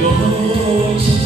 Your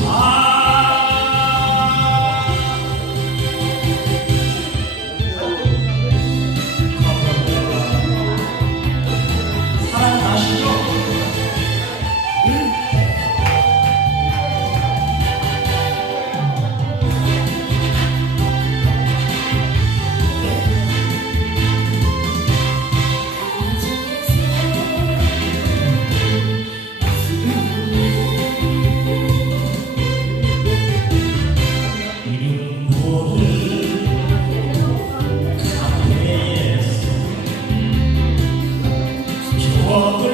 Father.